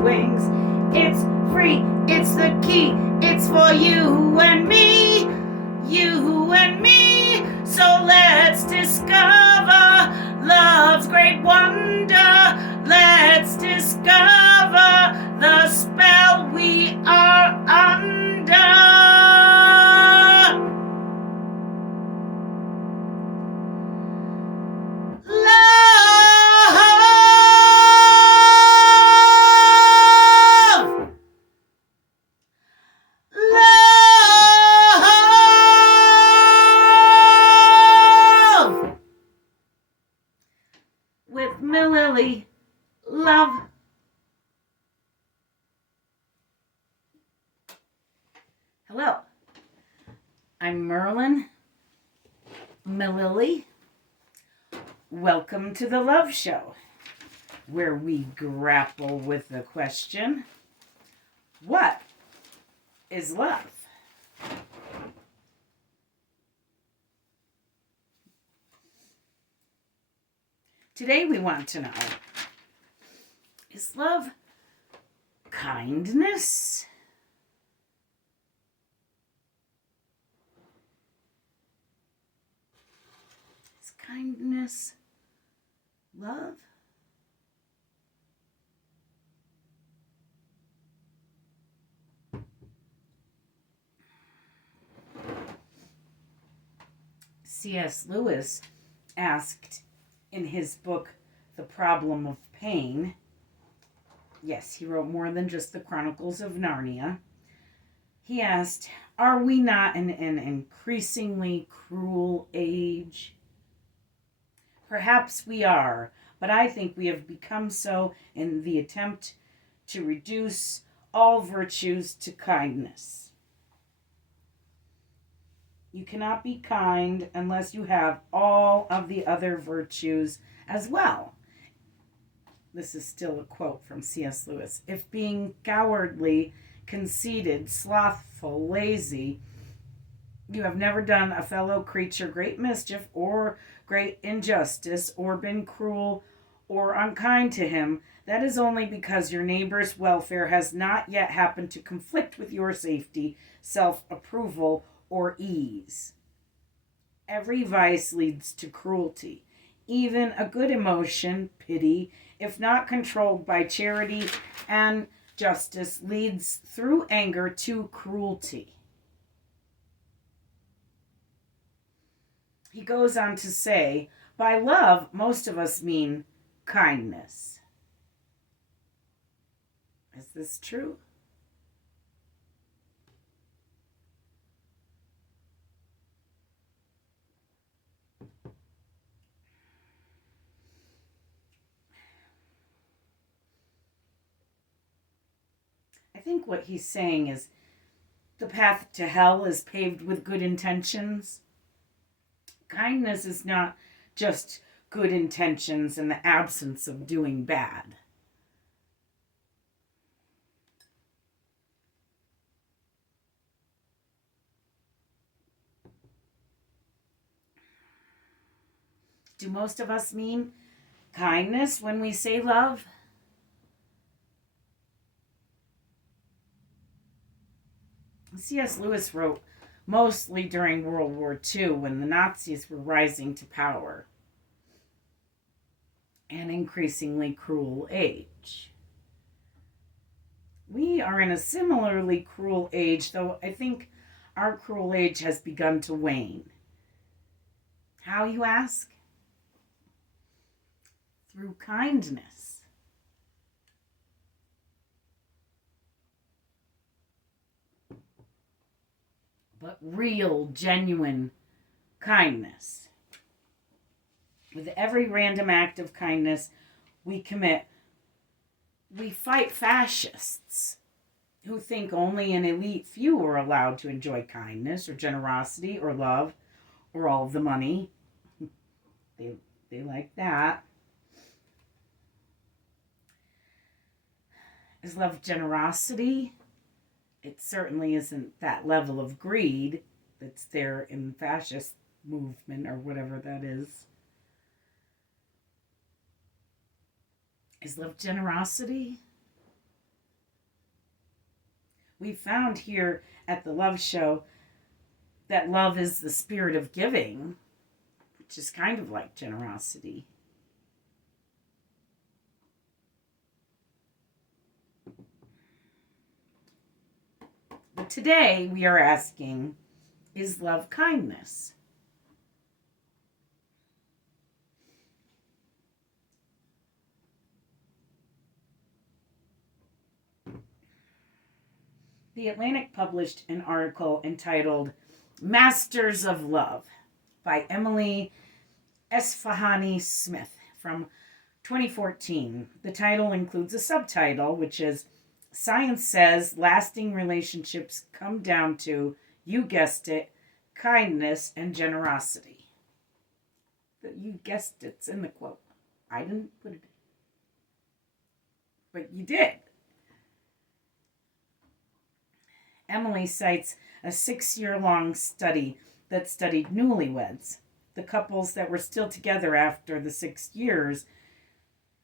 wings. It's free, it's the key, it's for you and me, you and me. So let's discover love's great wonder. Let's discover the spell we are under. With Mililli, love. Hello, I'm Merlin. Mililli. Welcome to the Love Show, where we grapple with the question, what is love? Today we want to know, is love kindness? Is kindness love? C.S. Lewis asked in his book, The Problem of Pain, yes, he wrote more than just the Chronicles of Narnia. He asked, are we not in an increasingly cruel age? Perhaps we are, but I think we have become so in the attempt to reduce all virtues to kindness. You cannot be kind unless you have all of the other virtues as well. This is still a quote from C.S. Lewis. If being cowardly, conceited, slothful, lazy, you have never done a fellow creature great mischief or great injustice, or been cruel or unkind to him, that is only because your neighbor's welfare has not yet happened to conflict with your safety, self-approval, or ease. Every vice leads to cruelty. Even a good emotion, pity, if not controlled by charity and justice, leads through anger to cruelty. He goes on to say, by love, most of us mean kindness. Is this true? I think what he's saying is the path to hell is paved with good intentions. Kindness is not just good intentions in the absence of doing bad. Do most of us mean kindness when we say love? C.S. Lewis wrote mostly during World War II when the Nazis were rising to power. An increasingly cruel age. We are in a similarly cruel age, though I think our cruel age has begun to wane. How, you ask? Through kindness. But real, genuine kindness. With every random act of kindness we commit, we fight fascists who think only an elite few are allowed to enjoy kindness or generosity or love or all of the money. They like that. Is love generosity? It certainly isn't that level of greed that's there in the fascist movement or whatever that is. Is love generosity? We found here at the Love Show that love is the spirit of giving, which is kind of like generosity. But today we are asking, is love kindness? The Atlantic published an article entitled Masters of Love by Emily Esfahani Smith from 2014. The title includes a subtitle, which is Science Says Lasting Relationships Come Down to, you guessed it, kindness and generosity. You guessed it, it's in the quote. I didn't put it in. But you did. Emily cites a 6-year-long study that studied newlyweds. The couples that were still together after the 6 years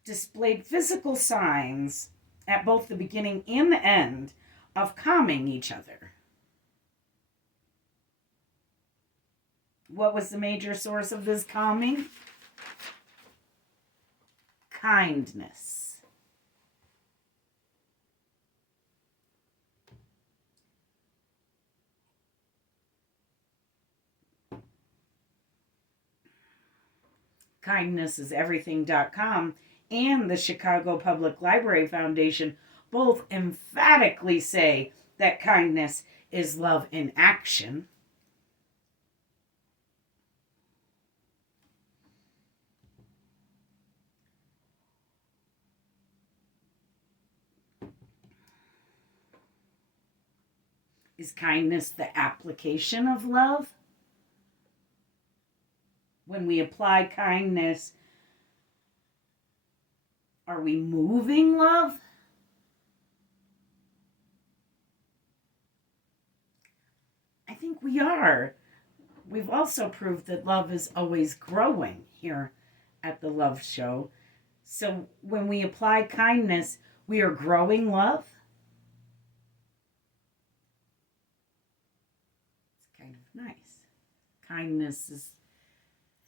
displayed physical signs at both the beginning and the end of calming each other. What was the major source of this calming? Kindness. kindnesseseverything.com and the Chicago Public Library Foundation both emphatically say that kindness is love in action. Is kindness the application of love? When we apply kindness, are we moving love? I think we are. We've also proved that love is always growing here at the Love Show. So when we apply kindness, we are growing love. It's kind of nice. Kindness is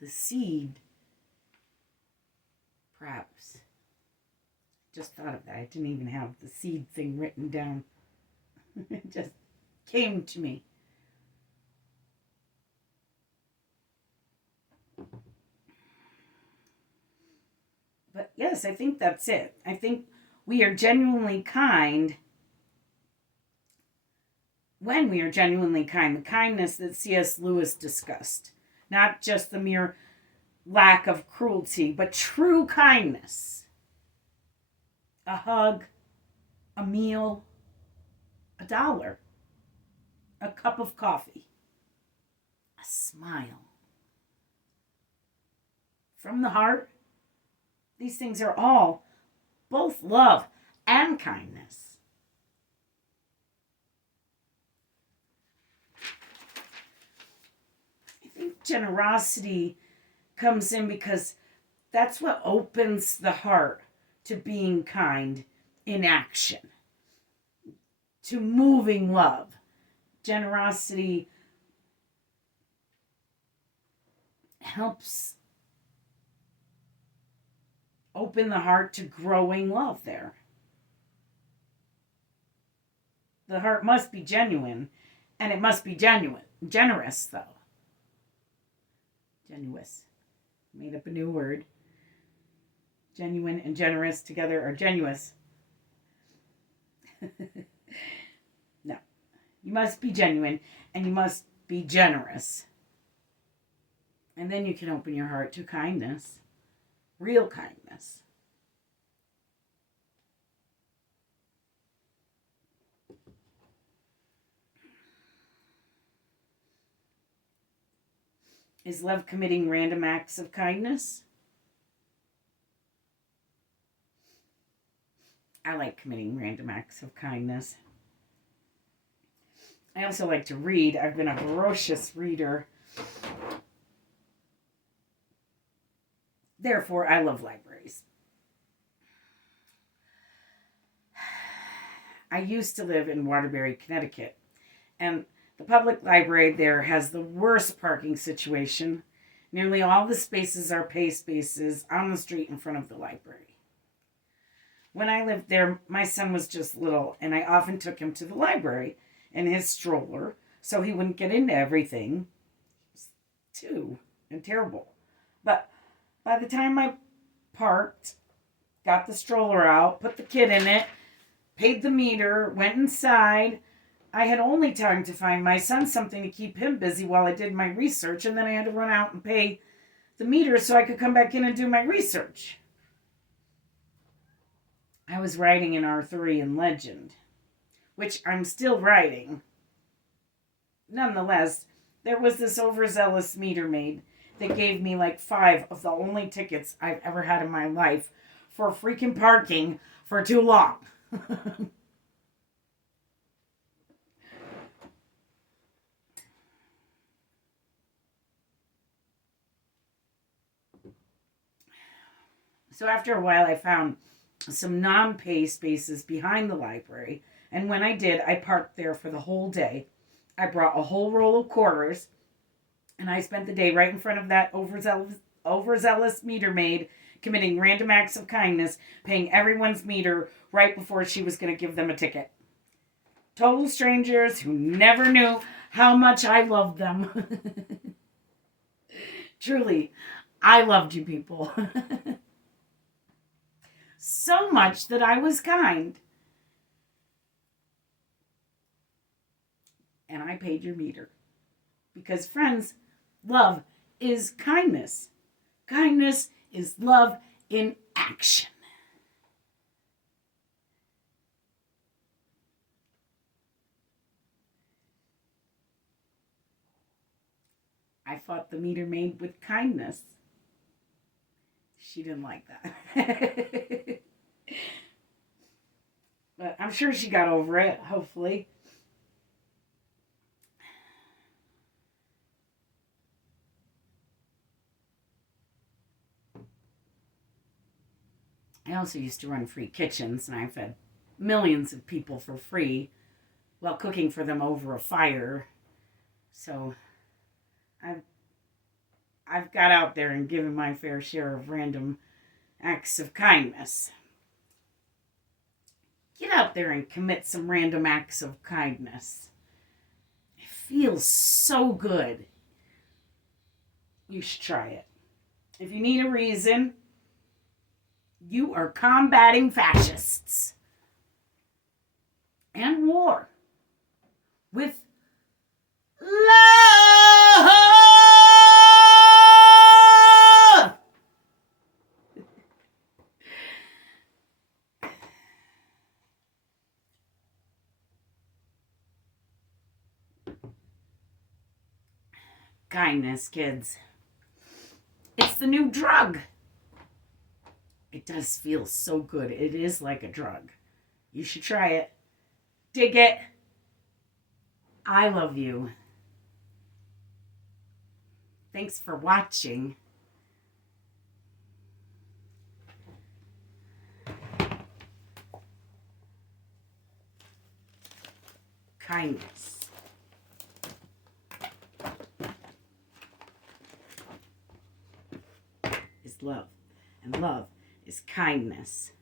the seed, perhaps. Just thought of that. I didn't even have the seed thing written down. It just came to me. But yes, I think that's it. I think we are genuinely kind when we are genuinely kind. The kindness that C.S. Lewis discussed. Not just the mere lack of cruelty, but true kindness. A hug, a meal, $1, a cup of coffee, a smile. From the heart, these things are all both love and kindness. I think generosity comes in because that's what opens the heart to being kind in action, to moving love. Generosity helps open the heart to growing love there. The heart must be genuine, and it must be generous though. Genuous. Made up a new word. Genuine and generous together are genuous. No. You must be genuine and you must be generous. And then you can open your heart to kindness. Real kindness. Is love committing random acts of kindness? I like committing random acts of kindness. I also like to read. I've been a voracious reader. Therefore, I love libraries. I used to live in Waterbury, Connecticut, and the public library there has the worst parking situation. Nearly all the spaces are pay spaces on the street in front of the library. When I lived there, my son was just little, and I often took him to the library in his stroller so he wouldn't get into everything. It was too and terrible. But by the time I parked, got the stroller out, put the kid in it, paid the meter, went inside, I had only time to find my son something to keep him busy while I did my research, and then I had to run out and pay the meter so I could come back in and do my research. I was writing an Arthurian legend, which I'm still writing. Nonetheless, there was this overzealous meter maid that gave me like 5 of the only tickets I've ever had in my life for freaking parking for too long. So after a while, I found some non-pay spaces behind the library, and when I did, I parked there for the whole day. I brought a whole roll of quarters, and I spent the day right in front of that overzealous meter maid, committing random acts of kindness, paying everyone's meter right before she was going to give them a ticket. Total strangers who never knew how much I loved them. Truly, I loved you people. So much that I was kind. And I paid your meter. Because, friends, love is kindness. Kindness is love in action. I fought the meter maid with kindness. She didn't like that. But I'm sure she got over it, hopefully. I also used to run free kitchens, and I fed millions of people for free while cooking for them over a fire. So I've got out there and given my fair share of random acts of kindness. Get out there and commit some random acts of kindness. It feels so good. You should try it. If you need a reason, you are combating fascists and war with love. Kindness, kids. It's the new drug. It does feel so good. It is like a drug. You should try it. Dig it. I love you. Thanks for watching. Kindness is love, and love is kindness.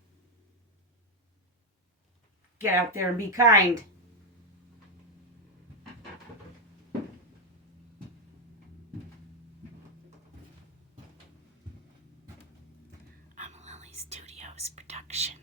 Get out there and be kind. I'm a Mililli Studios production.